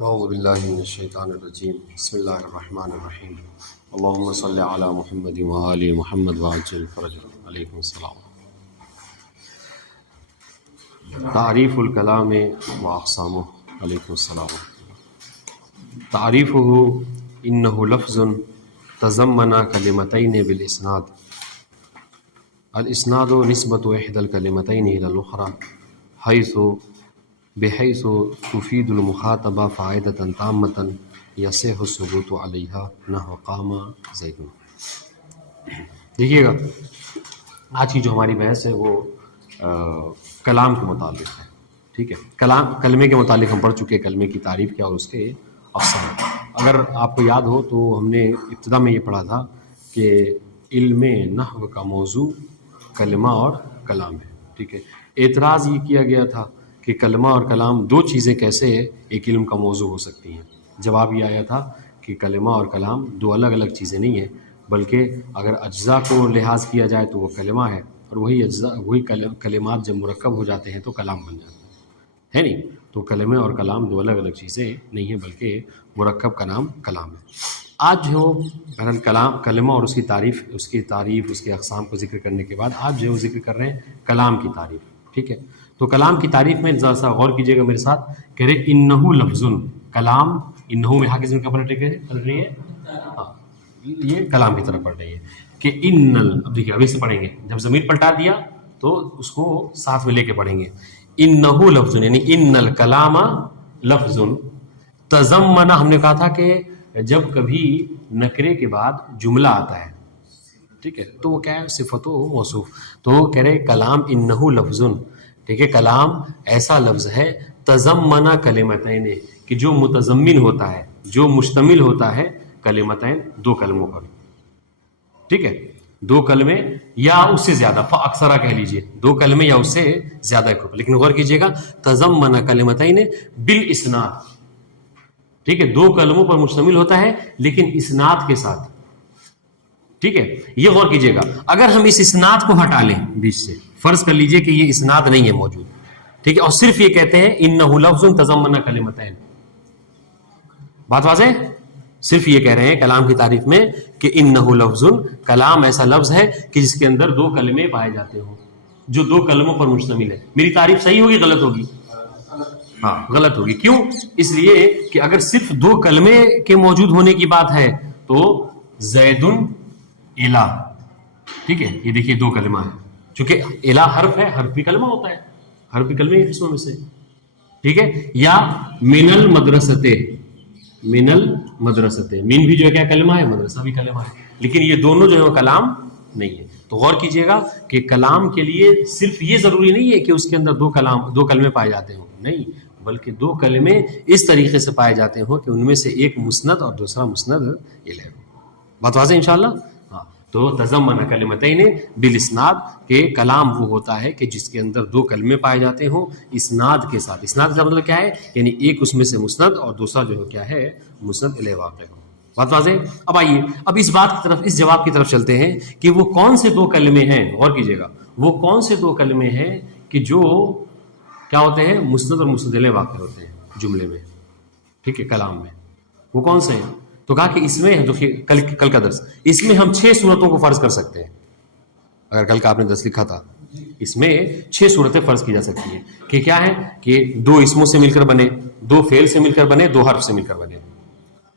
اعوذ باللہ من الشیطان الرجیم بسم اللہ الرحمن الرحیم اللہم صلی علی محمد وآل محمد وعجل فرجہ علیکم السلام. تعریف الکلام و اقسامہ. علیکم السلام. تعریفہ انہ لفظ تضمن کلمتین بالاسناد. الاسناد نسبت احدى الکلمتین الی الاخرى بحیث تفید المخاطبہ فائدۃ تامۃ یصح الثبوت علیہا نحو قام زید. دیکھیے گا آج کی جو ہماری بحث ہے وہ کلام کے متعلق ہے. ٹھیک ہے، کلمے کے متعلق ہم پڑھ چکے کلمے کی تعریف کیا اور اس کے اقسام. اگر آپ کو یاد ہو تو ہم نے ابتدا میں یہ پڑھا تھا کہ علم نحو کا موضوع کلمہ اور کلام ہے. ٹھیک ہے، اعتراض یہ کیا گیا تھا کہ کلمہ اور کلام دو چیزیں کیسے ایک علم کا موضوع ہو سکتی ہیں. جواب یہ آیا تھا کہ کلمہ اور کلام دو الگ الگ چیزیں نہیں ہیں، بلکہ اگر اجزاء کو لحاظ کیا جائے تو وہ کلمہ ہے، اور وہی اجزاء کلمات جب مرکب ہو جاتے ہیں تو کلام بن جاتے ہیں. ہے نہیں؟ تو کلمہ اور کلام دو الگ الگ چیزیں نہیں ہیں، بلکہ مرکب کا نام کلام ہے. آج جو بہرحال کلمہ اور اس کی تعریف اس کے اقسام کو ذکر کرنے کے بعد آج جو ذکر کر رہے ہیں کلام کی تعریف. ٹھیک ہے، تو کلام کی تعریف میں ذرا سا غور کیجیے گا میرے ساتھ. کہہ رہے انہو لفظ. کلام انہو میں حاکم کا پلٹ رہی ہے، یہ کلام کی طرف پڑھ رہی ہے کہ اب دیکھیے ابھی سے پڑھیں گے. جب ضمیر پلٹا دیا تو اس کو ساتھ میں لے کے پڑھیں گے. انہو لفظ یعنی ان الکلام لفظ تضمن. ہم نے کہا تھا کہ جب کبھی نکرے کے بعد جملہ آتا ہے، ٹھیک ہے، تو وہ کیا ہے؟ صفت و موصوف. تو کہہ رہے کلام انہو لفظ. ٹھیک ہے، کلام ایسا لفظ ہے تضمن کلمتین کہ جو متضمن ہوتا ہے، جو مشتمل ہوتا ہے کلمتین دو کلموں پر. ٹھیک ہے، دو کلمے یا اس سے زیادہ، اکثرا کہہ لیجئے دو کلمے یا اس سے زیادہ. لیکن غور کیجئے گا تضمن کلمتین بالاسناد. ٹھیک ہے، دو کلموں پر مشتمل ہوتا ہے لیکن اسناد کے ساتھ. ٹھیک ہے، یہ غور کیجئے گا. اگر ہم اس اسناد کو ہٹا لیں بیچ سے، فرض کر لیجئے کہ یہ اسناد نہیں ہے موجود، ٹھیک ہے، اور صرف یہ کہتے ہیں انہ لفظ تضمن کلمتین. بات واضح ہے؟ صرف یہ کہہ رہے ہیں کلام کی تعریف میں کہ انہ لفظ، کلام ایسا لفظ ہے کہ جس کے اندر دو کلمے پائے جاتے ہوں، جو دو کلموں پر مشتمل ہے. میری تعریف صحیح ہوگی غلط ہوگی؟ ہاں غلط ہوگی. کیوں؟ اس لیے کہ اگر صرف دو کلمے کے موجود ہونے کی بات ہے تو زید الہ. ٹھیک ہے، یہ دیکھیے دو کلمہ ہے، چونکہ الہ حرف ہے، حرف بھی کلمہ ہوتا ہے، حرف بھی کلمے قسموں میں سے. ٹھیک ہے، یا من المدرستے. من المدرستے، من بھی جو ہے کیا کلمہ ہے، مدرسہ بھی کلمہ ہے، لیکن یہ دونوں جو ہے وہ کلام نہیں ہے. تو غور کیجئے گا کہ کلام کے لیے صرف یہ ضروری نہیں ہے کہ اس کے اندر دو کلمے پائے جاتے ہوں، نہیں، بلکہ دو کلمے اس طریقے سے پائے جاتے ہوں کہ ان میں سے ایک مسند اور دوسرا مسند الیہ. بات واضح انشاءاللہ؟ ہاں. تو تضمن کلمتین بالاسناد کہ کلام وہ ہوتا ہے کہ جس کے اندر دو کلمے پائے جاتے ہوں اسناد کے ساتھ. اسناد کا مطلب کیا ہے؟ یعنی ایک اس میں سے مسند اور دوسرا جو ہے کیا ہے، مسند الیہ واقع ہو. بات واضح؟ اب آئیے اب اس جواب کی طرف چلتے ہیں کہ وہ کون سے دو کلمے ہیں. غور کیجئے گا وہ کون سے دو کلمے ہیں کہ جو کیا ہوتے ہیں، مسند اور مسند الیہ واقع ہوتے ہیں جملے میں. ٹھیک ہے، کلام میں وہ کون سے ہیں؟ تو کہا کہ اس میں کل کا درس، اس میں ہم 6 صورتوں کو فرض کر سکتے ہیں. اگر کل کا آپ نے درس لکھا تھا، اس میں 6 صورتیں فرض کی جا سکتی ہیں کہ کیا ہے کہ دو اسموں سے مل کر بنے، دو فعل سے مل کر بنے، دو حرف سے مل کر بنے.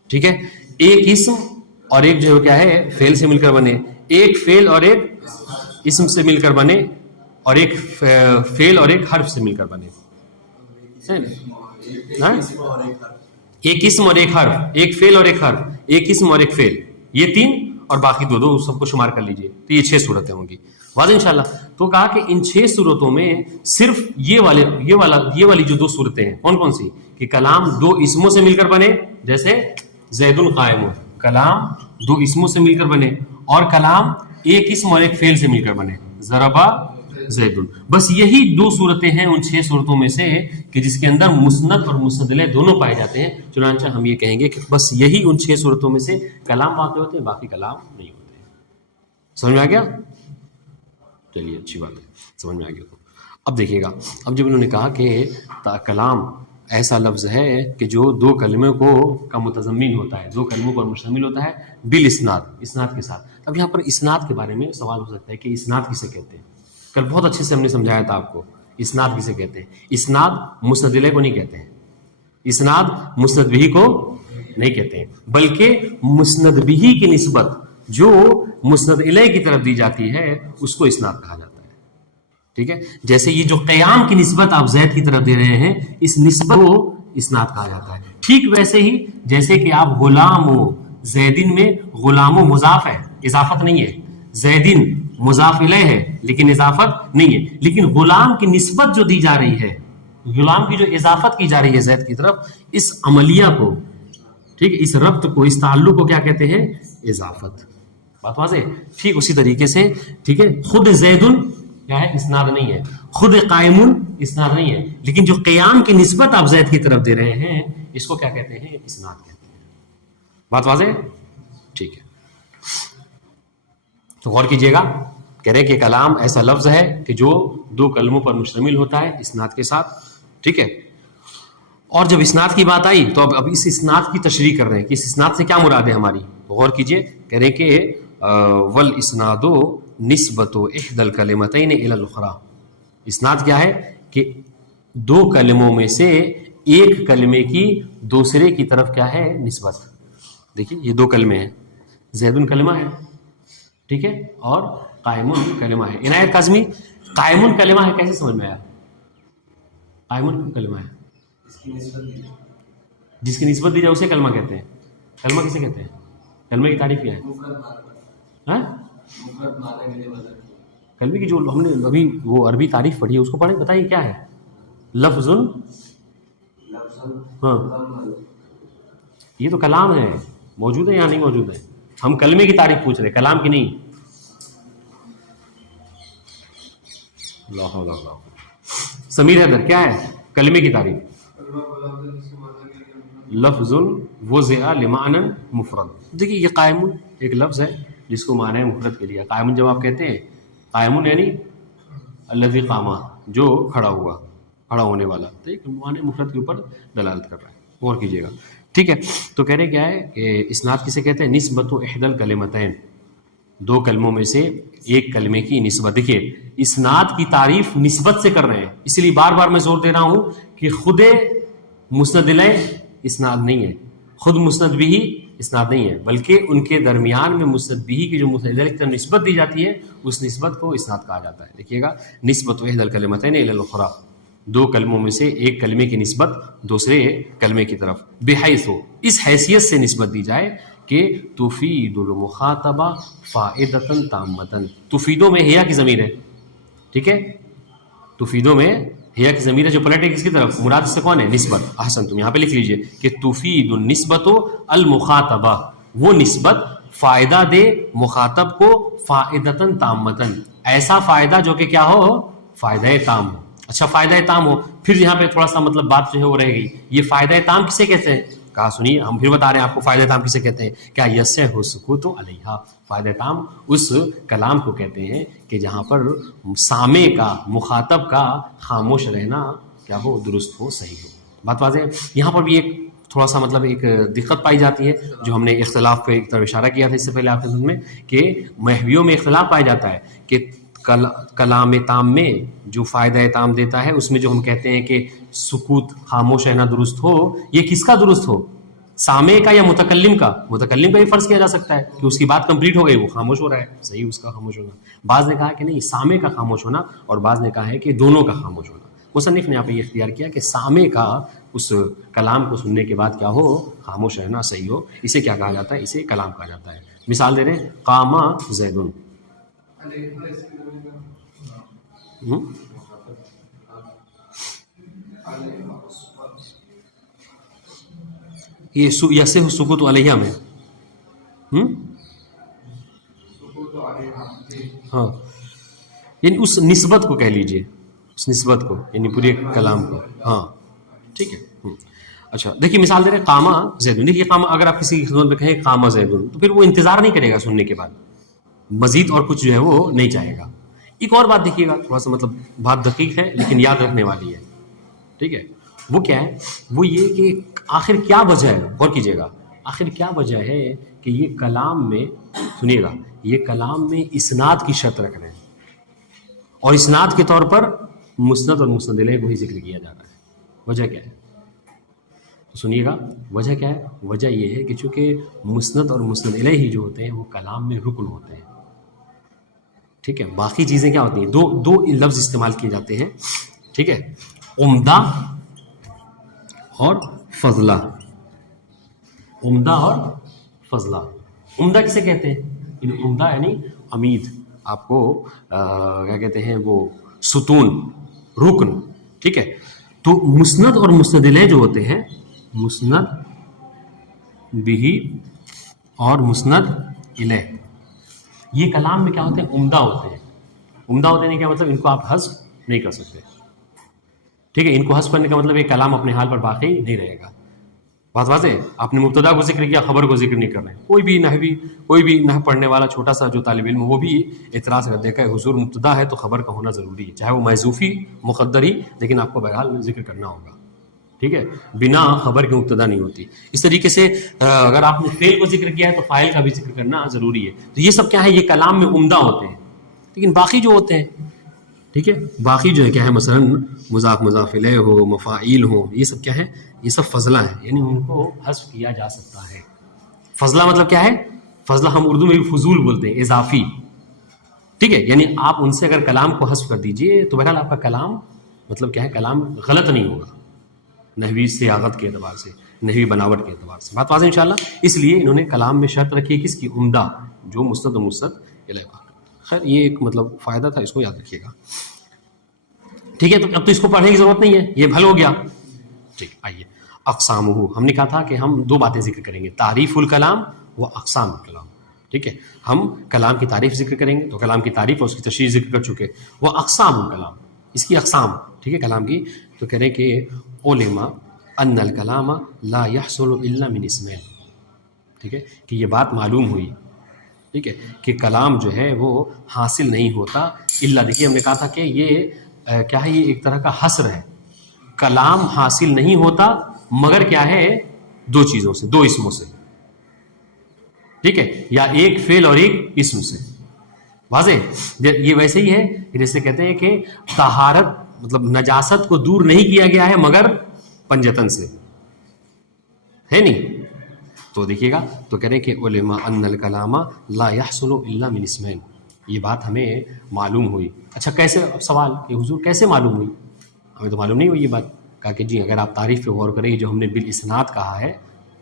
ٹھیک ہے، ایک اسم اور ایک جو کیا ہے فعل سے مل کر بنے، ایک فعل اور ایک اسم سے مل کر بنے، اور ایک فعل اور ایک حرف سے مل کر بنے. ایک اسم اور ایک حرف، ایک فعل اور ایک حرف، ایک اسم اور ایک فعل، یہ 3 اور باقی دو سب کو شمار کر لیجئے تو یہ 6 صورتیں ہوں گی. واضح انشاءاللہ؟ تو کہا کہ ان 6 صورتوں میں صرف یہ والی جو 2 صورتیں ہیں کون کون سی کہ کلام دو اسموں سے مل کر بنے، جیسے زید قائم، کلام دو اسموں سے مل کر بنے، اور کلام ایک اسم اور ایک فعل سے مل کر بنے، ضربا زید. بس یہی 2 صورتیں ہیں ان 6 صورتوں میں سے کہ جس کے اندر مسند اور مسند الیہ دونوں پائے جاتے ہیں. چنانچہ ہم یہ کہیں گے کہ بس یہی ان 6 صورتوں میں سے کلام واقع ہوتے ہیں، باقی کلام نہیں ہوتے. سمجھ میں آ گیا؟ چلیے اچھی بات ہے، سمجھ میں آ گیا. تو اب دیکھیے گا، اب جب انہوں نے کہا کہ کلام ایسا لفظ ہے کہ جو دو کلموں کو کا متضمن ہوتا ہے، دو کلموں پر مشتمل ہوتا ہے، بالاسناد، اسناد کے ساتھ. اب یہاں پر اسناد کے بارے میں سوال ہو سکتا ہے کہ اسناد کسے کہتے ہیں. کل بہت اچھے سے ہم نے سمجھایا تھا آپ کو اسناد کسے کہتے ہیں. اسناد مسند الیہ کو نہیں کہتے ہیں، اسناد مسند بہ کو نہیں کہتے ہیں، بلکہ مسند بہ کی نسبت جو مسند الیہ کی طرف دی جاتی ہے اس کو اسناد کہا جاتا ہے. ٹھیک ہے، جیسے یہ جو قیام کی نسبت آپ زید کی طرف دے رہے ہیں، اس نسبت کو اسناد کہا جاتا ہے. ٹھیک ویسے ہی جیسے کہ آپ غلام و زیدن میں غلام و مضاف ہے، اضافت نہیں ہے، زیدن مضاف الیہ ہے لیکن اضافت نہیں ہے. لیکن غلام کی نسبت جو دی جا رہی ہے، غلام کی جو اضافت کی جا رہی ہے زید کی طرف، اس عملیہ کو، ٹھیک ہے، اس ربط کو، اس تعلق کو کیا کہتے ہیں؟ اضافت. بات واضح ہے؟ ٹھیک اسی طریقے سے، ٹھیک ہے، خود زیدن کیا ہے؟ اسناد نہیں ہے. خود قائمن اسناد نہیں ہے، لیکن جو قیام کی نسبت آپ زید کی طرف دے رہے ہیں اس کو کیا کہتے ہیں؟ اسناد کہتے ہیں. بات واضح ہے؟ ٹھیک ہے، تو غور کیجئے گا. کہہ رہے کہ کلام ایسا لفظ ہے کہ جو دو کلموں پر مشتمل ہوتا ہے اسناد کے ساتھ. ٹھیک ہے، اور جب اسناد کی بات آئی تو اب اس اسناد کی تشریح کر رہے ہیں کہ اس اسناد سے کیا مراد ہے ہماری. غور کیجئے، کہہ رہے کہ والاسناد نسبت احدى الکلمتین الی الاخری. اسناد کیا ہے؟ کہ دو کلموں میں سے ایک کلمے کی دوسرے کی طرف کیا ہے؟ نسبت. دیکھیے یہ دو کلمے ہیں، زیدن کلمہ ہے، ٹھیک ہے، اور قائمن کلمہ ہے. عنایت کاظمی، قائمن کلمہ ہے کیسے سمجھ میں آیا؟ قائمن کلمہ ہے جس کی نسبت دی جائے اسے کلمہ کہتے ہیں. کلمہ کسے کہتے ہیں؟ کلمے کی تعریف کیا ہے؟ کلمے کی جو ہم نے ابھی وہ عربی تعریف پڑھی ہے اس کو پڑھیں، بتائیے کیا ہے؟ لفظ، ہاں یہ تو کلام ہے، موجود ہے یا نہیں موجود ہے؟ ہم کلمے کی تعریف پوچھ رہے ہیں، کلام کی نہیں. اللہ اللہ، سمیر حیدر کیا ہے کلمے کی تعریف؟ لفظ وضع لمعنى مفرد. دیکھیے یہ قائم ایک لفظ ہے جس کو معنی مفرد کے لیے. قائم جب آپ کہتے ہیں، قائم یعنی الذی قام، جو کھڑا ہوا، کھڑا ہونے والا، تو ایک معنی مفرد کے اوپر دلالت کر رہا ہے. غور کیجیے گا. ٹھیک ہے، تو کہہ رہے کیا ہے کہ اسناد کسے کہتے ہیں؟ نسبت احدى الکلمتین، دو کلموں میں سے ایک کلمے کی نسبت. دیکھیے اسناد کی تعریف نسبت سے کر رہے ہیں، اس لیے بار بار میں زور دے رہا ہوں کہ خود مسند الیہ اسناد نہیں ہے، خود مسند بہ اسناد نہیں ہے، بلکہ ان کے درمیان میں مسند بہ کی جو مسند الیہ کی طرف نسبت دی جاتی ہے اس نسبت کو اسناد کہا جاتا ہے. دیکھیے گا، نسبت احدى الکلمتین الی الاخری، دو کلموں میں سے ایک کلمے کی نسبت دوسرے کلمے کی طرف، بحیث اس حیثیت سے نسبت دی جائے کہ تفید المخاطبہ فائدۃ تامۃ. تفیدوں میں ہیا کی ضمیر ہے، ٹھیک ہے، تفیدوں میں ہیا کی ضمیر ہے جو پلٹ ہے کس کی طرف؟ مراد اس سے کون ہے؟ نسبت. احسن، تم یہاں پہ لکھ لیجئے کہ تفید النسبۃ المخاطبہ، وہ نسبت فائدہ دے مخاطب کو، فائدۃ تامۃ، ایسا فائدہ جو کہ کیا ہو؟ فائدہ تام ہو. اچھا فائدہ تام ہو، پھر یہاں پہ تھوڑا سا مطلب بات جو ہے وہ رہ گئی. یہ فائدہ تام کسے کہتے ہیں؟ کہا سنیے ہم پھر بتا رہے ہیں آپ کو فائدہ تام کسے کہتے ہیں. کیا یصح السکوت علیہا، فائدہ تام اس کلام کو کہتے ہیں کہ جہاں پر سامع کا، مخاطب کا خاموش رہنا کیا ہو؟ درست ہو، صحیح ہو. بات واضح ہے؟ یہاں پر بھی ایک تھوڑا سا مطلب ایک دقت پائی جاتی ہے جو ہم نے اختلاف پہ ایک طرف اشارہ کیا تھا اس سے پہلے آپ کے سن میں، کہ محویوں میں اختلاف پایا جاتا ہے کہ کلام تام میں جو فائدہ تام دیتا ہے اس میں جو ہم کہتے ہیں کہ سکوت، خاموش رہنا درست ہو، یہ کس کا درست ہو؟ سامع کا یا متکلم کا؟ متکلم کا بھی فرض کیا جا سکتا ہے کہ اس کی بات کمپلیٹ ہو گئی، وہ خاموش ہو رہا ہے، صحیح اس کا خاموش ہونا. بعض نے کہا کہ نہیں سامع کا خاموش ہونا، اور بعض نے کہا ہے کہ دونوں کا خاموش ہونا. مصنف نے یہاں پہ یہ اختیار کیا کہ سامع کا اس کلام کو سننے کے بعد کیا ہو؟ خاموش رہنا صحیح ہو. اسے کیا کہا جاتا ہے؟ اسے کلام کہا جاتا ہے. مثال دے رہے ہیں، قام زیدن، یہ یصح السکوت علیہ میں، ہاں یعنی اس نسبت کو کہہ لیجئے، اس نسبت کو یعنی پورے کلام کو. ہاں ٹھیک ہے. اچھا دیکھیے مثال دے رہے قام زیدن. دیکھیے قام اگر آپ کسی کی خدمت میں کہیں قام زیدن تو پھر وہ انتظار نہیں کرے گا سننے کے بعد، مزید اور کچھ جو ہے وہ نہیں چاہے گا. ایک اور بات دیکھیے گا، تھوڑا سا مطلب بات دقیق ہے لیکن یاد رکھنے والی ہے. ٹھیک ہے، وہ کیا ہے؟ وہ یہ کہ آخر کیا وجہ ہے، غور کیجیے گا، آخر کیا وجہ ہے کہ یہ کلام میں، سنیے گا، یہ کلام میں اسناد کی شرط رکھ رہے ہیں، اور اسناد کے طور پر مسند اور مسند الیہ کو ہی ذکر کیا جا رہا ہے. وجہ کیا ہے؟ تو سنیے گا، وجہ کیا ہے؟ وجہ یہ ہے کہ چونکہ مسند اور مسند الیہ ہی جو ہوتے ہیں وہ کلام میں رکن ہوتے ہیں. ٹھیک ہے، باقی چیزیں کیا ہوتی ہیں؟ دو لفظ استعمال کیے جاتے ہیں. ٹھیک ہے، عمدہ اور فضلہ. عمدہ اور فضلہ. عمدہ کسے کہتے ہیں؟ عمدہ یعنی امید، آپ کو کیا کہتے ہیں، وہ ستون، رکن. ٹھیک ہے، تو مسند اور مسند الیہ جو ہوتے ہیں، مسند بہ اور مسند الیہ، یہ کلام میں کیا ہوتے ہیں؟ عمدہ ہوتے ہیں. عمدہ ہوتے ہیں کیا مطلب؟ ان کو آپ حذف نہیں کر سکتے. ٹھیک ہے، ان کو حذف کرنے کا مطلب یہ کلام اپنے حال پر باقی نہیں رہے گا. بات واضح ہے؟ آپ نے مبتدا کو ذکر کیا، خبر کو ذکر نہیں کر رہے ہیں. کوئی بھی نحو پڑھنے والا چھوٹا سا جو طالب علم وہ بھی اعتراض کر دے گا حضور مبتدا ہے تو خبر کا ہونا ضروری ہے، چاہے وہ محذوفی مقدر ہی، لیکن آپ کو بہرحال ذکر کرنا ہوگا. ٹھیک ہے، بنا خبر کے مبتدا نہیں ہوتی. اس طریقے سے اگر آپ نے فعل کو ذکر کیا ہے تو فاعل کا بھی ذکر کرنا ضروری ہے. تو یہ سب کیا ہے؟ یہ کلام میں عمدہ ہوتے ہیں. لیکن باقی جو ہوتے ہیں، ٹھیک ہے، باقی جو ہے کیا ہے؟ مثلا مضاف مضاف الیہ ہو، مفاعیل ہو، یہ سب کیا ہے؟ یہ سب فضلہ ہیں، یعنی ان کو حذف کیا جا سکتا ہے. فضلہ مطلب کیا ہے؟ فضلہ ہم اردو میں بھی فضول بولتے ہیں، اضافی. ٹھیک ہے، یعنی آپ ان سے اگر کلام کو حذف کر دیجئے تو بہرحال آپ کا کلام مطلب کیا ہے؟ کلام غلط نہیں ہوگا نحوی صیاغت کے اعتبار سے، نحوی بناوٹ کے اعتبار سے. بات واضح انشاءاللہ. اس لیے انہوں نے کلام میں شرط رکھی ہے کس کی؟ عمدہ، جو مسند و مسند الیہ. خیر یہ ایک مطلب فائدہ تھا، اس کو یاد رکھیے گا. ٹھیک ہے، تو اب تو اس کو پڑھنے کی ضرورت نہیں ہے، یہ حل ہو گیا. ٹھیک، آئیے اقسامہ. ہم نے کہا تھا کہ ہم دو باتیں ذکر کریں گے، تعریف الکلام و اقسام الکلام. ٹھیک ہے، ہم کلام کی تعریف ذکر کریں گے، تو کلام کی تعریف اور اس کی تشریح ذکر کر چکے. وہ اقسام الکلام، اس کی اقسام، ٹھیک ہے، کلام کی. تو کہہ رہے کہ علما ان الکلام لا یحصل الا من اسمین. ٹھیک ہے، کہ یہ بات معلوم ہوئی، ٹھیک ہے، کہ کلام جو ہے وہ حاصل نہیں ہوتا الا، دیکھیے ہم نے کہا تھا کہ یہ کیا ہے؟ یہ ایک طرح کا حصر ہے. کلام حاصل نہیں ہوتا مگر کیا ہے؟ دو چیزوں سے، دو اسموں سے. ٹھیک ہے، یا ایک فعل اور ایک اسم سے. واضح؟ یہ ویسے ہی ہے جیسے کہتے ہیں کہ طہارت مطلب نجاست کو دور نہیں کیا گیا ہے مگر پنجتن سے، ہے نہیں؟ تو دیکھیے گا، تو کہہ رہے کہ علما ان الکلام لا یحصل الا من اسمین، یہ بات ہمیں معلوم ہوئی. اچھا کیسے؟ اب سوال کہ حضور کیسے معلوم ہوئی؟ ہمیں تو معلوم نہیں ہوئی یہ بات. کہا کہ جی اگر آپ تعریف پہ غور کریں، جو ہم نے بالاسناد کہا ہے،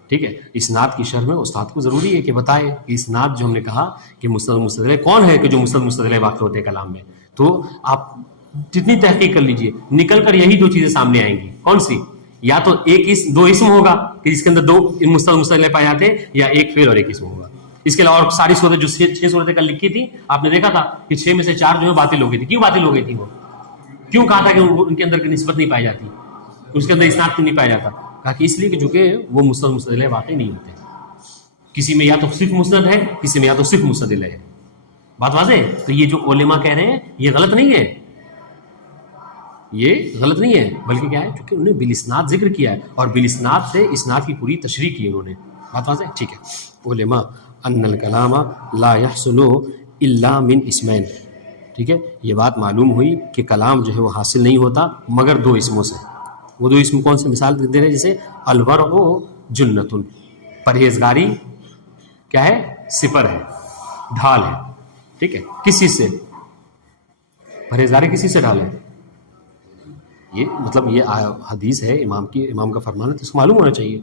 ٹھیک ہے، اسناد کی شرح میں استاد کو ضروری ہے کہ بتائے کہ اسناد جو ہم نے کہا کہ مسند مستند الیہ کون ہے، کہ جو مسند مستند الیہ واقع ہوتے ہیں کلام میں. تو آپ جتنی تحقیق کر لیجئے، نکل کر یہی دو چیزیں سامنے آئیں گی. کون سی؟ یا تو دو اسم ہوگا کہ جس کے اندر دو مسند مستند الیہ پائے جاتے ہیں، یا ایک فعل اور ایک اسم ہوگا. اس کے علاوہ اور ساری صورتیں جو 6 صورتیں کل لکھی تھی، آپ نے دیکھا تھا کہ 6 میں سے 4 جو ہے باطل ہو گئی تھی. کیوں باطل ہو گئی تھی؟ وہ کیوں کہا تھا کہ ان کے اندر نسبت نہیں پائی جاتی، اس کے اندر اسناد نہیں پایا جاتا؟ کہا کہ اس لیے کہ چونکہ وہ مسند مستند الیہ واقع نہیں ہوتے. کسی میں یا تو صرف مسند ہے، کسی میں یا تو صرف مسند الیہ ہے. بات واضح ہے؟ تو یہ جو علماء کہہ رہے ہیں یہ غلط نہیں ہے، یہ غلط نہیں ہے، بلکہ کیا ہے؟ چونکہ انہوں نے بالاسناد ذکر کیا ہے اور بالاسناد سے اسناد کی پوری تشریح کی انہوں نے. بات واضح ہے؟ ٹھیک ہے. علماء ان الکلام لا یحصل الا من اسمین. ٹھیک ہے، یہ بات معلوم ہوئی کہ کلام جو ہے وہ حاصل نہیں ہوتا مگر دو اسموں سے. وہ دو اسم کون سے؟ مثال دے رہے ہیں جیسے الورع جنۃ، پرہیزگاری کیا ہے؟ سپر ہے، ڈھال ہے. ٹھیک ہے، کس چیز سے؟ پرہیزگاری کسی سے ڈھال ہے؟ یہ مطلب یہ حدیث ہے امام کا فرمان ہے، تو اس کو معلوم ہونا چاہیے.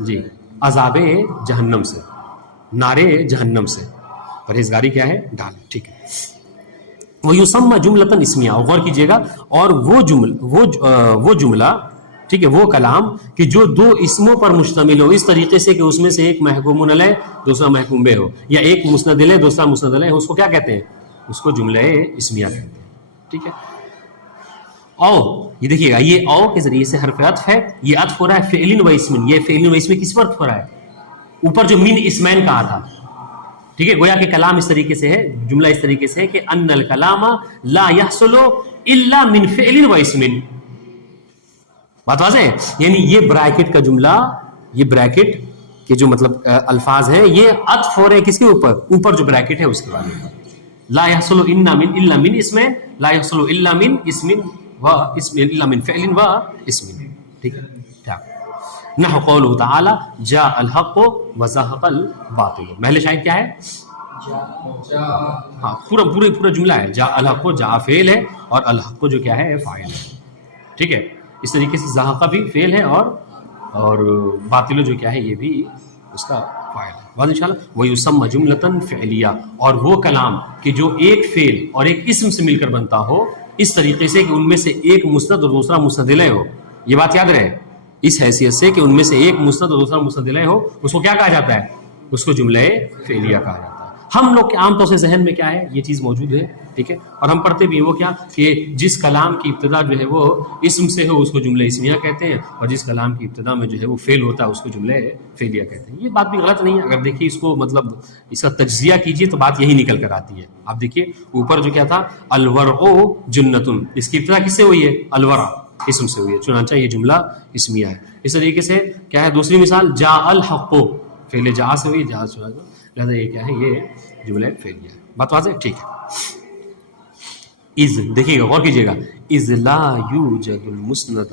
جی، عذاب جہنم سے، نارے جہنم سے پرہیزگاری کیا ہے؟ ڈھال. ٹھیک ہے. وَيُسَمَّى جُمْلَةً اسمیہ، اور غور کیجیے گا، اور وہ جملہ، ٹھیک ہے، وہ کلام کہ جو دو اسموں پر مشتمل ہو، اس طریقے سے کہ اس میں سے ایک محکوم علیہ دوسرا محکوم بہ ہو، یا ایک مسند الیہ دوسرا مسند علیہ، اس کو کیا کہتے ہیں؟ اس کو جملہ اسمیہ کہتے ہیں. ٹھیک ہے. او، یہ دیکھیے گا، یہ او کے ذریعے سے حرف عطف ہے، یہ عطف ہو رہا ہے فعل و اسم. یہ فعل و اسم کس پر عطف ہو رہا ہے؟ اوپر جو من اسمین کہا تھا. ٹھیک ہے، گویا کہ کلام اس طریقے سے ہے، جملہ اس طریقے سے ہے کہ ان الکلام لا یحصل الا من فعل و اسم. بات واضح ہے؟ یعنی یہ بریکٹ کا جملہ، یہ بریکٹ کے جو مطلب الفاظ ہیں یہ عطف ہو رہے ہیں کس کے اوپر؟ اوپر جو بریکٹ ہے اس کے بارے میں. لا يحصل الا من اسم، لا يحصل الا من اسم و اسم، الا من فعل و اسم. ٹھیک ہے. نحو قوله تعالی جاء الحق وزهق الباطل. محل شاہد کیا ہے؟ ہاں پورا جملہ ہے. جاء الحق، جاء فعل ہے اور الحق جو کیا ہے؟ فاعل ہے. ٹھیک ہے. اس طریقے سے زہق بھی فعل ہے اور باطل جو کیا ہے یہ بھی اس کا فاعل ہے. بعد انشاءاللہ وَيُسَمَّ جُمْلَةً فِعْلِيَّةً، اور وہ کلام کہ جو ایک فعل اور ایک اسم سے مل کر بنتا ہو اس طریقے سے کہ ان میں سے ایک مسند اور دوسرا مسند الیہ ہو. یہ بات یاد رہے اس حیثیت سے کہ ان میں سے ایک مسند اور دوسرا مسند الیہ ہو، اس کو کیا کہا جاتا ہے؟ اس کو جملہ فعلیہ کہا جاتا ہے. ہم لوگ کے عام طور سے ذہن میں کیا ہے؟ یہ چیز موجود ہے. ٹھیک ہے. اور ہم پڑھتے بھی ہیں وہ کیا کہ جس کلام کی ابتدا جو ہے وہ اسم سے ہو اس کو جملہ اسمیہ کہتے ہیں، اور جس کلام کی ابتدا میں جو ہے وہ فعل ہوتا ہے اس کو جملہ فعلیہ کہتے ہیں. یہ بات بھی غلط نہیں ہے. اگر دیکھیے اس کو مطلب اس کا تجزیہ کیجیے تو بات یہی نکل کر آتی ہے. آپ دیکھیے اوپر جو کیا تھا الورع جنتن، اس کی ابتدا کس سے ہوئی ہے؟ الورع اسم سے ہوئی ہے، چنانچہ یہ جملہ اسمیہ ہے. اس طریقے سے کیا ہے دوسری مثال جاء الحق، فعل جاء سے ہوئی، جاء سے لہذا یہ کیا ہے؟ یہ جملہ فعلیہ ہے. بات واضح؟ ٹھیک ہے. از دیکھیے گا، غور کیجیے گا. از لا یوجد المسند،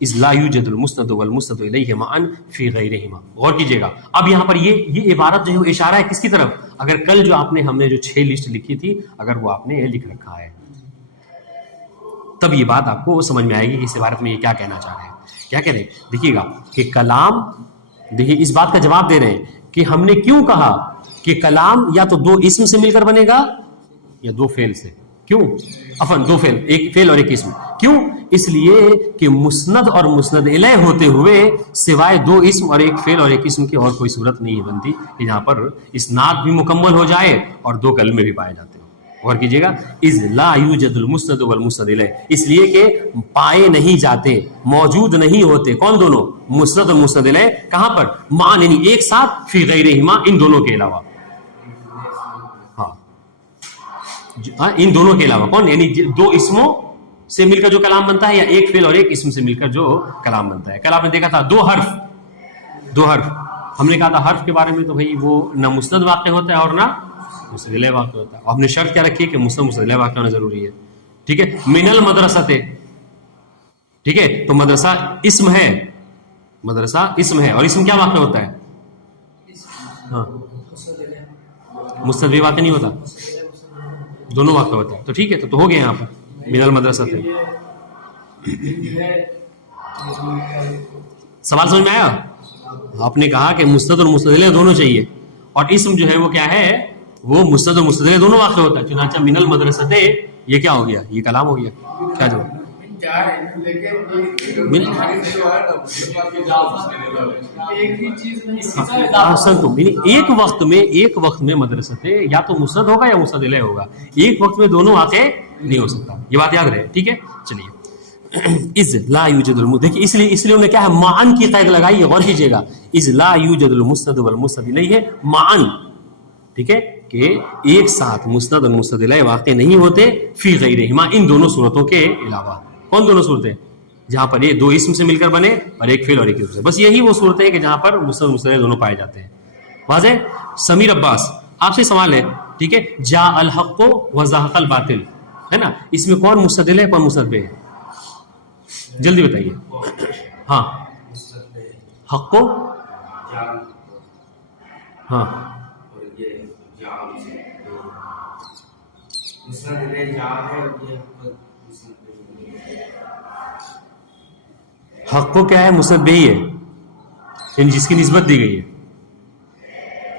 از لا یوجد المسند والمسند الیہ معا فی غیرہما. غور کیجیے گا. اب یہاں پر یہ عبارت جو ہے وہ اشارہ ہے کس کی طرف؟ اگر کل جو آپ نے ہم نے جو 6 لسٹ لکھی تھی اگر وہ آپ نے لکھ رکھا ہے تب یہ بات آپ کو سمجھ میں آئے گی کہ اس عبارت میں یہ کیا کہنا چاہ رہے ہیں. کیا کہہ رہے ہیں؟ دیکھیے گا کہ کلام، دیکھیے اس بات کا جواب دے رہے ہیں کہ ہم نے کیوں کہا کہ کلام یا تو 2 اسم سے مل کر بنے گا یا 2 فعل سے. کیوں؟ عفواً 2 فعل، ایک فعل اور ایک اسم. کیوں؟ اس لیے کہ مسند اور مسند الیہ ہوتے ہوئے سوائے 2 اسم اور ایک فعل اور ایک اسم کی اور کوئی صورت نہیں بنتی کہ جہاں پر اسناد بھی مکمل ہو جائے اور 2 کلمے بھی پائے جاتے ہیں. غور کیجیے گا. اذ لا یوجد المسند والمسند الیہ، اس لیے کہ پائے نہیں جاتے، موجود نہیں ہوتے کون؟ دونوں، مسند اور مسند الیہ. کہاں پر؟ معاً یعنی ایک ساتھ، فی غیرہما ان دونوں کے علاوہ. ہاں ان دونوں کے علاوہ کون؟ یعنی 2 اسموں سے مل کر جو کلام بنتا ہے یا ایک فعل اور ایک اسم سے مل کر جو کلام بنتا ہے. کل آپ نے دیکھا تھا 2 حرف. ہم نے کہا تھا حرف کے بارے میں تو بھائی وہ نہ مسند واقع ہوتا ہے اور نہ مسند الیہ واقع ہوتا ہے. ہم نے شرط کیا رکھی ہے کہ مسند الیہ واقع ہونا ضروری ہے. ٹھیک ہے. من المدرسۃ، ٹھیک ہے. تو مدرسہ اسم ہے، مدرسہ اسم ہے اور اسم کیا واقع ہوتا ہے؟ ہاں مسند بھی واقع نہیں ہوتا، دونوں واقع ہوتا ہے. تو ٹھیک ہے. تو ہو گیا یہاں پر من المدرسہ سے. سوال سمجھ میں آیا؟ آپ نے کہا کہ مسند اور مسند الیہ دونوں چاہیے اور اسم جو ہے وہ کیا ہے؟ وہ مسند اور مسند الیہ دونوں واقع ہوتا ہے. چنانچہ من المدرسہ یہ کیا ہو گیا؟ یہ کلام ہو گیا. کیا جو ایک وقت میں مدرسہ یا تو مسند ہوگا یا مسند الیہ ہوگا. ایک وقت میں دونوں واقع نہیں ہو سکتا. یہ بات یاد رہے. ٹھیک ہے. چلیے. از لا یوجد دیکھیے اس لیے انہوں نے کیا ہے معن کی قید لگائی ہے. غور کیجیے گا. از لا یوجد المسند والمسند الیہ معن، ٹھیک ہے، کہ ایک ساتھ مسند اور مسند الیہ واقع نہیں ہوتے فی غیرہما ان دونوں صورتوں کے علاوہ. کون دونوں صورتیں؟ جہاں پر یہ 2 اسم سے مل کر بنے اور ایک فعل اور ایک اسم سے. بس یہی وہ صورتیں ہیں کہ جہاں پر مسند اور مسند الیہ دونوں پائے جاتے ہیں. واضح؟ سمیر عباس آپ سے سوال ہے. ٹھیک ہے. جاء الحق وزهق الباطل ہے نا، اس میں کون مسند الیہ کون مسند بہ ہے؟ جلدی بتائیے. ہاں حق کو، ہاں حق کو کیا ہے؟ مسند بہ ہے، یعنی جس کی نسبت دی گئی ہے.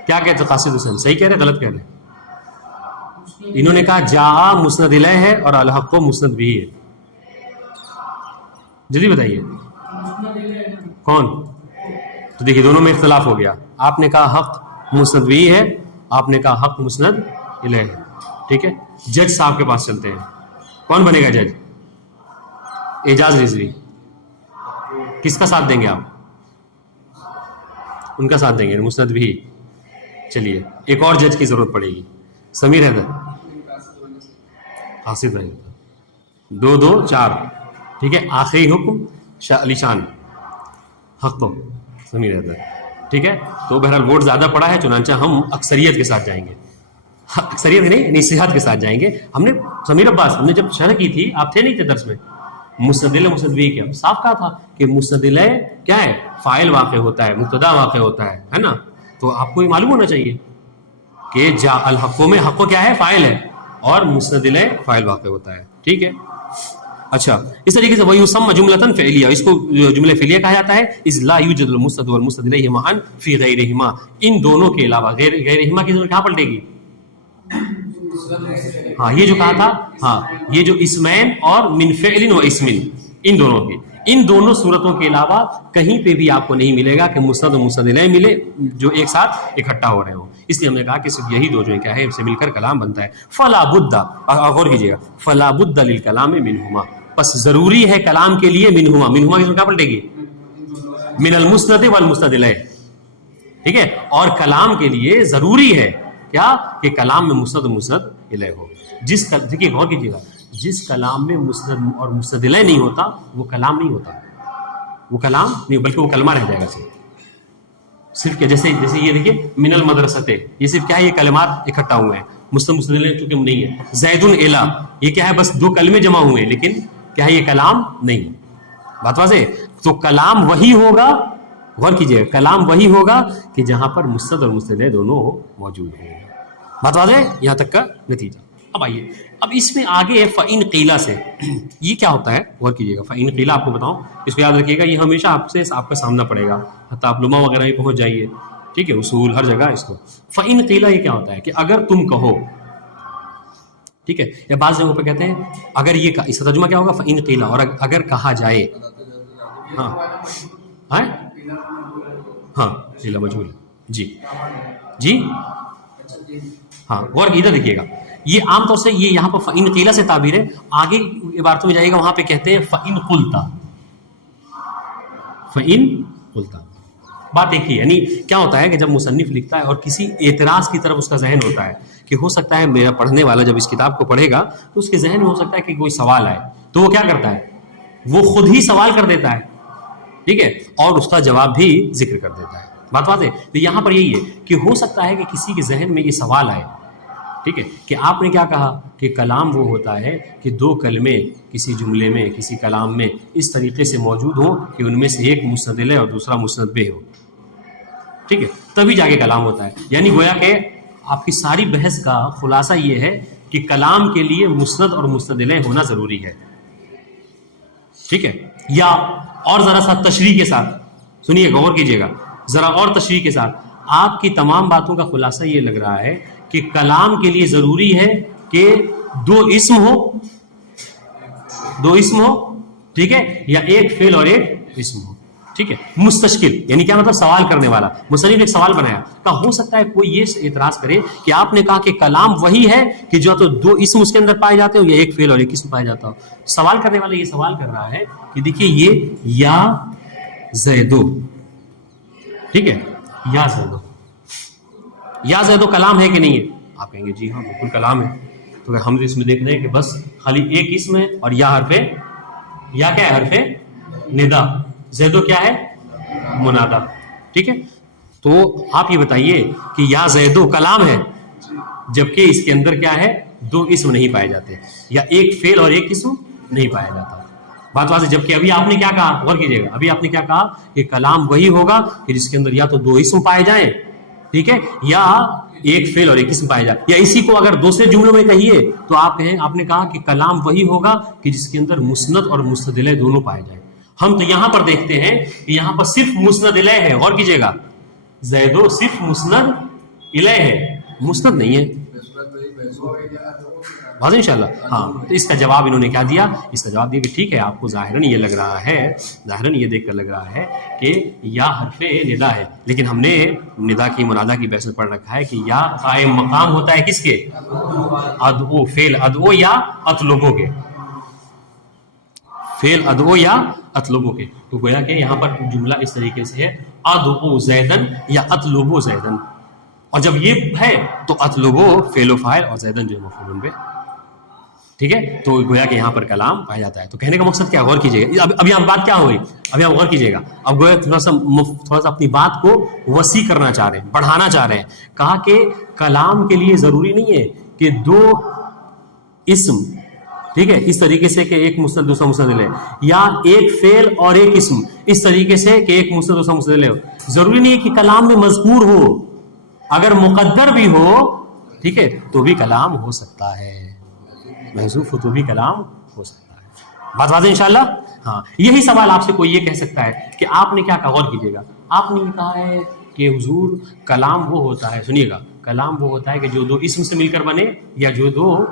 کیا کہتے قاصد حسین؟ صحیح کہہ رہے غلط کہہ رہے؟ انہوں نے کہا جاء مسند الیہ ہے اور الحق کو مسند بہ ہے. جلدی بتائیے کون؟ تو دیکھیے دونوں میں اختلاف ہو گیا. آپ نے کہا حق مسند بہ ہے، آپ نے کہا حق مسند الیہ ہے. ٹھیک ہے. جج صاحب کے پاس چلتے ہیں. کون بنے گا جج؟ اعجاز رضوی. کس کا ساتھ دیں گے آپ؟ ان کا ساتھ دیں گے مسند بہ. چلیے ایک اور جج کی ضرورت پڑے گی. سمیر حیدر، قاصد بھائی. 2 2 4. ٹھیک ہے. آخری حکم علی شان حق تو ضمیر رہتا ہے. ٹھیک ہے, تو بہرحال ووٹ زیادہ پڑا ہے, چنانچہ ہم اکثریت کے ساتھ جائیں گے, اکثریت نہیں یعنی صحت کے ساتھ جائیں گے. ہم نے ضمیر عباس ہم نے جب شرح کی تھی, آپ تھے نہیں تھے درس میں, مستدل مستدوی کیا صاف کہا تھا کہ مستدل کیا ہے, فاعل واقع ہوتا ہے, مبتدا واقع ہوتا ہے نا. تو آپ کو یہ معلوم ہونا چاہیے کہ جا الحقوں میں حق کیا ہے, فاعل ہے, اور مستدل فاعل واقع ہوتا ہے. ٹھیک ہے. اچھا, اس طریقے سے وَيُسَمَّ جُمْلَةً فِعْلِيَّةً, اس کو جملہ فعلیہ کہا جاتا ہے. اِذْ لَا يُوجَدُ الْمُسْنَدُ وَالْمُسْنَدُ إِلَيْهِ مَعًا فِي غَيْرِهِمَا, ان دونوں کے علاوہ غیرہما کی ضرورت کہاں پلٹے گی؟ ہاں یہ جو کہا تھا, ہاں یہ جو اسمین اور من فعل و اسم, ان دونوں کی, ان دونوں صورتوں کے علاوہ کہیں پہ بھی آپ کو نہیں ملے گا کہ مسند و مسند الیہ ملے جو ایک ساتھ اکٹھا ہو رہے ہوں. اس لیے ہم نے کہا کہ صرف یہی دو جو کیا ہے, سے مل کر کلام بنتا ہے. فلا بد, غور کیجیے گا, فلا بد للکلام منہما, پس ضروری ہے کلام کے لیے منہما, منہما کی کیا پلٹے گی؟ من المسند والمسند الیہ. ٹھیک ہے, اور کلام کے لیے ضروری ہے کیا کہ کلام میں مسند مسند الیہ ہو. جس دیکھیے غور کیجیے گا, جس کلام میں مسند اور مسند الیہ نہیں ہوتا وہ کلام نہیں ہوتا, وہ کلام نہیں بلکہ وہ کلمہ رہ جائے گا. صرف کیا, جیسے یہ دیکھیے من المدرستے, یہ صرف کیا ہے, یہ کلمات اکٹھا ہوئے ہیں, مسند مسند الیہ چونکہ نہیں ہے. زید الا, یہ کیا ہے, بس دو کلمے جمع ہوئے ہیں, لیکن کیا ہے, یہ کلام نہیں. بات واضح. تو کلام وہی ہوگا, غور کیجیے, کلام وہی ہوگا کہ جہاں پر مسند اور مسند الیہ دونوں موجود ہیں. بات واضح, یہاں تک کا نتیجہ. اب آئیے, اب اس میں آگے فَإِن قِيلَ سے یہ کیا ہوتا ہے, غور کیجیے گا. فَإِن قِيلَ آپ کو بتاؤں, اس کو یاد رکھیے گا, یہ ہمیشہ آپ کا سامنا پڑے گا, حتیٰ آپ لما وغیرہ ہی پہنچ جائیے. ٹھیک ہے, اصول ہر جگہ اس کو. فَإِن قِيلَ یہ کیا ہوتا ہے کہ اگر تم کہو, ٹھیک ہے, یا بعض جگہوں پہ کہتے ہیں اگر یہ, اس کا ترجمہ کیا ہوگا, فَإِن قِيلَ, اور اگر کہا جائے. ہاں ہاں قیل مجہول, جی جی ہاں, غور ادھر دیکھیے گا, یہ عام طور سے یہ یہاں پر فَإِن قِيلَ سے تعبیر ہے. آگے عبارتوں میں جائے گا, وہاں پہ کہتے ہیں فَإِن قُلْتَ, فَإِن قُلْتَ. بات دیکھیے, یعنی کیا ہوتا ہے کہ جب مصنف لکھتا ہے اور کسی اعتراض کی طرف اس کا ذہن ہوتا ہے کہ ہو سکتا ہے میرا پڑھنے والا جب اس کتاب کو پڑھے گا تو اس کے ذہن میں ہو سکتا ہے کہ کوئی سوال آئے, تو وہ کیا کرتا ہے, وہ خود ہی سوال کر دیتا ہے. ٹھیک ہے, اور اس کا جواب بھی ذکر کر دیتا ہے. بات بات ہے. تو یہاں پر یہی ہے کہ ہو سکتا ہے کہ کسی کے ذہن میں یہ سوال آئے, ٹھیک ہے, کہ آپ نے کیا کہا کہ کلام وہ ہوتا ہے کہ دو کلمے کسی جملے میں, کسی کلام میں اس طریقے سے موجود ہوں کہ ان میں سے ایک مسند الیہ اور دوسرا مسند بہ ہو. ٹھیک ہے, تبھی جا کے کلام ہوتا ہے. یعنی گویا کہ آپ کی ساری بحث کا خلاصہ یہ ہے کہ کلام کے لیے مسند اور مسند الیہ ہونا ضروری ہے. ٹھیک ہے, یا اور ذرا سا تشریح کے ساتھ سنیے, غور کیجیے گا, ذرا اور تشریح کے ساتھ آپ کی تمام باتوں کا خلاصہ یہ لگ رہا ہے کہ کلام کے لیے ضروری ہے کہ دو اسم ہو, ٹھیک ہے, یا ایک فعل اور ایک اسم ہو. ٹھیک ہے, مستشکل یعنی کیا مطلب, سوال کرنے والا. مصنف نے ایک سوال بنایا, کہ ہو سکتا ہے کوئی یہ اعتراض کرے کہ آپ نے کہا کہ کلام وہی ہے کہ جو تو دو اسم اس کے اندر پائے جاتے ہو یا ایک فعل اور ایک اسم پایا جاتا ہو. سوال کرنے والا یہ سوال کر رہا ہے کہ دیکھیے یہ یا زیدو, ٹھیک ہے, یا زیدو کلام ہے کہ نہیں ہے. آپ کہیں گے جی ہاں بالکل کلام ہے. تو ہم اس میں دیکھ رہے ہیں کہ بس خالی ایک اسم ہے اور یا حرف, یا کیا ہے, حرف ندا, زیدو کیا ہے, منادا. ٹھیک ہے, تو آپ یہ بتائیے کہ یا زیدو کلام ہے جبکہ اس کے اندر کیا ہے, دو اسم نہیں پائے جاتے, یا ایک فعل اور ایک اسم نہیں پایا جاتا. بات واضح. جبکہ ابھی آپ نے کیا کہا, غور کیجیے گا, ابھی آپ نے کیا کہا کہ کلام وہی ہوگا کہ جس کے اندر یا تو دو اسم پائے جائیں, ٹھیک ہے, یا ایک فعل اور ایک اسم پائے جائے. یا اسی کو اگر دوسرے جملوں میں کہیے تو آپ نے کہا کہ کلام وہی ہوگا کہ جس کے اندر مسند اور مسند الیہ دونوں پائے جائیں. ہم تو یہاں پر دیکھتے ہیں کہ یہاں پر صرف مسند الیہ ہے. غور کیجیے گا, زیدو صرف مسند الیہ ہے, مسند نہیں ہے. واضح انشاءاللہ. ہاں, تو اس کا جواب انہوں نے کیا دیا, اس کا جواب دیا کہ ٹھیک ہے, آپ کو ظاہراً یہ لگ رہا ہے, ظاہراً یہ دیکھ کر لگ رہا ہے کہ یا حرف ندا ہے, لیکن ہم نے ندا کی منادا کی بحث میں پڑھ رکھا ہے کہ یا قائم مقام ہوتا ہے کس کے, ادعو, فعل ادعو یا اطلبو کے, فعل ادعو یا اطلبو کے. تو گویا کہ یہاں پر جملہ اس طریقے سے ہے, ادعو زیدن یا اطلبو زیدن, اور جب یہ ہے تو اطلبو فعل و فاعل اور زیدن جو ہے مفعول بہ. ٹھیک ہے. تو گویا کہ یہاں پر کلام پایا جاتا ہے. تو کہنے کا مقصد کیا, غور کیجیے گا. اب یہاں بات کیا ہو گئی, اب یہاں غور کیجیے گا. اب گویا تھوڑا سا اپنی بات کو وسیع کرنا چاہ رہے ہیں, بڑھانا چاہ رہے ہیں. کہا کہ کلام کے لیے ضروری نہیں ہے کہ دو اسم, ٹھیک ہے, اس طریقے سے کہ ایک مسند دوسرا مسند لے, یا ایک فعل اور ایک اسم اس طریقے سے کہ ایک مسند دوسرا مسند لے. ضروری نہیں ہے کہ کلام میں مذکور ہو, اگر مقدر بھی ہو, ٹھیک ہے, تو بھی کلام ہو سکتا ہے. محذوف ہو تو بھی کلام ہو سکتا ہے. بات واضح انشاءاللہ. ہاں, یہی سوال آپ سے کوئی یہ کہہ سکتا ہے کہ آپ نے کیا کہا, غور کیجیے گا. آپ نے یہ کہا ہے کہ حضور کلام وہ ہوتا ہے, سنیے گا, کلام وہ ہوتا ہے کہ جو دو اسم سے مل کر بنے, یا جو دو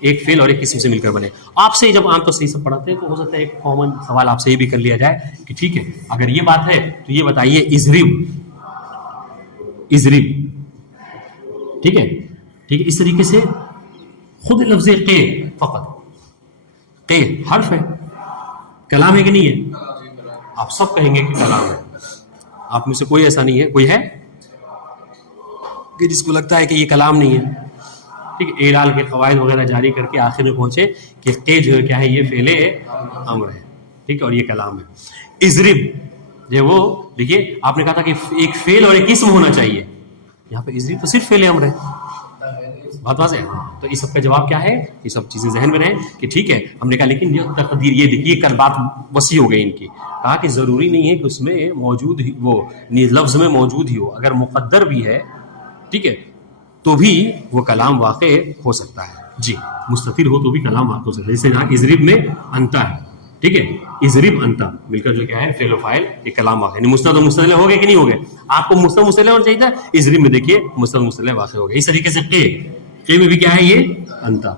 ایک فعل اور ایک اسم سے مل کر بنے. آپ سے جب عام طور سے یہ سب پڑھاتے ہیں تو ہو سکتا ہے ایک کامن سوال آپ سے یہ بھی کر لیا جائے کہ ٹھیک ہے, اگر یہ بات ہے تو یہ بتائیے اضرب, ٹھیک ہے, اس طریقے سے خود لفظ قے فقط, قے حرف ہے, کلام ہے کہ نہیں ہے؟ آپ سب کہیں گے کہ کلام ہے. آپ میں سے کوئی ایسا نہیں ہے, کوئی ہے کہ جس کو لگتا ہے کہ یہ کلام نہیں ہے. ٹھیک ہے, اعلال کے قواعد وغیرہ جاری کر کے آخر میں پہنچے کہ قے جو ہے کیا ہے, یہ فعل امر ہے, ٹھیک ہے, اور یہ کلام ہے. اضرب جو وہ دیکھیے, آپ نے کہا تھا کہ ایک فعل اور ایک اسم ہونا چاہیے, یہاں پہ اضرب تو صرف فعل امر ہے. بات واضح ہے. تو اس سب کا جواب کیا ہے, یہ سب چیزیں ذہن میں رہیں کہ ٹھیک ہے. ہم نے کہا لیکن یہ تقدیر, یہ دیکھیے کل بات وسیع ہو گئی ان کی. کہا کہ ضروری نہیں ہے کہ اس میں موجود ہی وہ لفظ میں موجود ہی ہو, اگر مقدر بھی ہے, ٹھیک ہے, تو بھی وہ کلام واقع ہو سکتا ہے. جی, مستتر ہو تو بھی کلام واقع ہو سکتا ہے. جیسے یہاں اضرب میں انتا ہے, ٹھیک ہے, اضرب انتا مل کر جو کیا ہے فعل و فاعل, ایک کلام واقع, یعنی مسند و مستدل ہو گئے کہ نہیں ہو گئے. آپ کو مسند مستدل ہونا چاہیے تھا, اضرب میں دیکھیے مسند مستدل واقع ہو گئے. اس طریقے سے قے میں بھی کیا ہے, یہ انتا,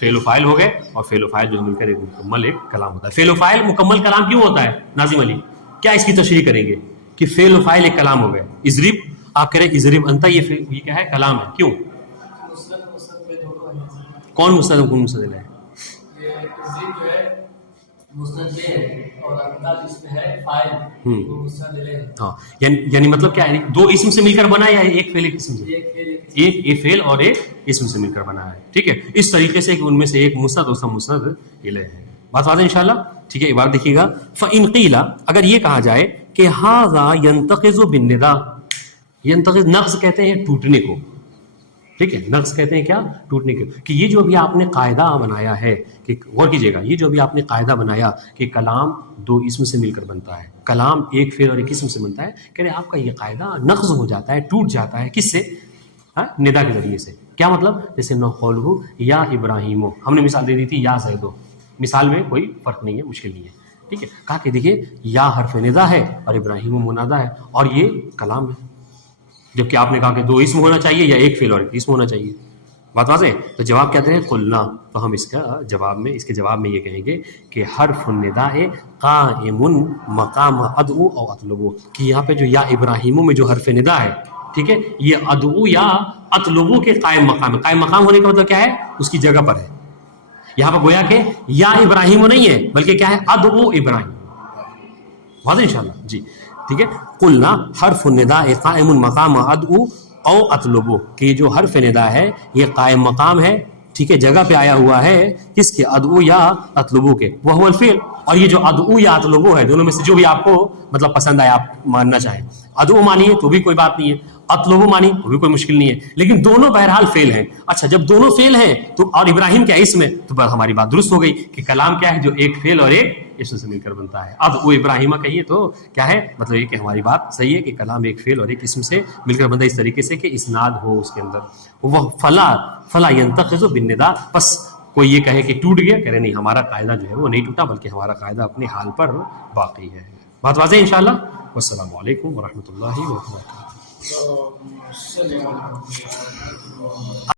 فعل و فاعل ہو گئے, اور فعل و فاعل جو مل کر ایک مکمل ایک کلام ہوتا ہے. فعل و فاعل مکمل کلام کیوں ہوتا ہے ناظم علی, کیا اس کی تشریح کریں گے کہ فعل و فاعل ایک کلام ہو گئے. اضرب آپ کہہ رہے ہیں اضرب انتا, یہ کیا ہے, کلام ہے. کیوں, کون مسند کون مستدل ہے؟ ہاں, یعنی مطلب کیا ہے, دو اسم سے مل کر بنا یا ایک فعل ایک اسم سے, ایک فعل اور ایک اسم سے مل کر بنا ہے. ٹھیک ہے, اس طریقے سے کہ ان میں سے ایک مسند دوسرا مسند الیہ ہے. بات واضح انشاءاللہ. ٹھیک ہے, ایک بار دیکھیے گا. فَإِنْ قِيلَ, اگر یہ کہا جائے کہ هَذَا يَنْتَقِضُ بِالنِّدَاءِ, ينتقض نقض کہتے ہیں ٹوٹنے کو, ٹھیک ہے, نقص کہتے ہیں کیا, ٹوٹنے کے. کہ یہ جو ابھی آپ نے قاعدہ بنایا ہے, کہ غور کیجیے گا, یہ جو ابھی آپ نے قاعدہ بنایا کہ کلام دو اسم سے مل کر بنتا ہے, کلام ایک فعل اور ایک اسم سے بنتا ہے, کہہ رہے آپ کا یہ قاعدہ نقض ہو جاتا ہے, ٹوٹ جاتا ہے. کس سے, ندا کے ذریعے سے. کیا مطلب, جیسے نقولہ یا ابراہیم, ہم نے مثال دے دی تھی یا زیدو, مثال میں کوئی فرق نہیں ہے, مشکل نہیں ہے. ٹھیک ہے, کہا کہ دیکھیے یا حرف ندا ہے اور ابراہیم منادا ہے, اور یہ کلام ہے. جبکہ آپ نے کہا کہ دو اسم ہونا چاہیے یا ایک فعل اور ایک اسم ہونا چاہیے. بات واضح ہے. تو جواب کہتے ہیں قلنا, تو ہم اس کے جواب میں یہ کہیں گے کہ حرف النداء قائم مقام ادعو او اطلبو, کہ یہاں پہ جو یا ابراہیمو میں جو حرف ندا ہے, ٹھیک ہے, یہ ادعو یا اطلبو کے قائم مقام ہے. قائم مقام ہونے کا مطلب کیا ہے, اس کی جگہ پر ہے. یہاں پر گویا کہ یا ابراہیمو نہیں ہے, بلکہ کیا ہے, ادعو ابراہیم. واضح انشاءاللہ. جی ٹھیک ہے. قلنا حرف النداء قائم مقام ادعو او اطلبو, کہ جو حرف ندا ہے یہ قائم مقام ہے, ٹھیک ہے, جگہ پہ آیا ہوا ہے, کس کے, ادعو یا اطلبو کے. وہ الفعل, اور یہ جو ادعو یا اطلبو ہے, دونوں میں سے جو بھی آپ کو مطلب پسند آئے, آپ ماننا چاہیں. ادعو مانیے تو بھی کوئی بات نہیں ہے, اطلبو مانی تو بھی کوئی مشکل نہیں ہے, لیکن دونوں بہرحال فعل ہیں. اچھا, جب دونوں فعل ہیں تو اور ابراہیم کیا اسم ہے, تو بس ہماری بات درست ہو گئی کہ کلام کیا ہے, جو ایک فعل اور ایک اسم سے مل کر بنتا ہے. اب وہ ابراہیمہ کہیے تو کیا ہے, مطلب یہ کہ ہماری بات صحیح ہے کہ کلام ایک فعل اور ایک اسم سے مل کر بنتا ہے, اس طریقے سے کہ اسناد ہو اس کے اندر. وہ فلا ينتقض بالنداء, بس کوئی یہ کہے کہ ٹوٹ گیا, کہہ رہے نہیں, ہمارا قاعدہ جو ہے وہ نہیں ٹوٹا, بلکہ ہمارا قاعدہ اپنے حال پر باقی ہے. بات واضح انشاءاللہ. والسلام علیکم ورحمۃ اللہ وبرکاتہ.